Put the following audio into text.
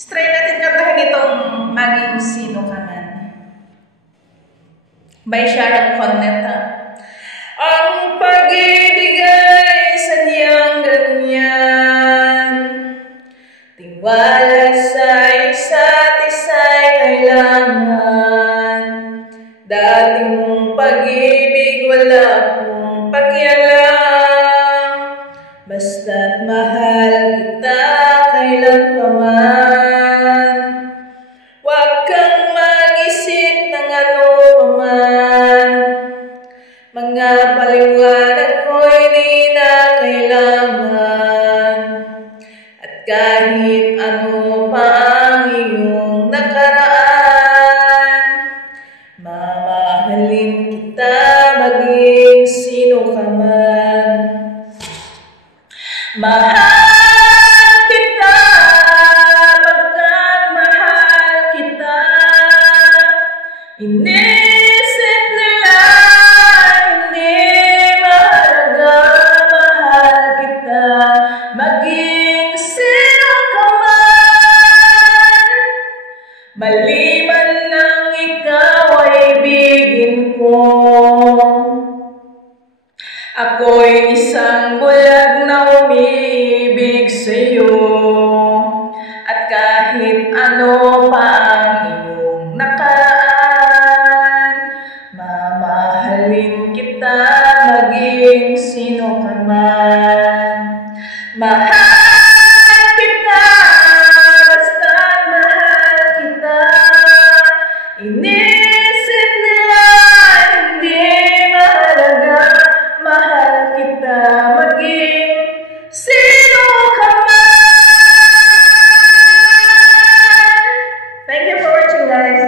Try natin kantahin itong Maging Sino Ka Man by Sharon Cuneta. Ang pag-ibig ay sadyang ganyan, tiwala sa isa't isa'y kailangan. Dati mong pag-ibig wala akong pakialam, basta't mahal kita kailanpaman. Huwag kang mag-isip ng ano paman, mga paliwanag ko'y di na kailangan. At kahit ano pa ang iyong nakaraan, mamahalin kita maging sino ka man. Mahal kita pagkat mahal kita. Inisip nila hindi mahalaga, mahal kita maging sino ka man. Maliban nang ikaw ay ibigin ko, ako'y isang bulag na umiibig sa'yo. At kahit ano pa ang iyong nakaraan, mamahalin kita maging sino ka man. Mahal kita, basta't mahal kita. Inisip nila hindi mahalaga, mahal kita maging sino ka man. Thank you for watching, guys.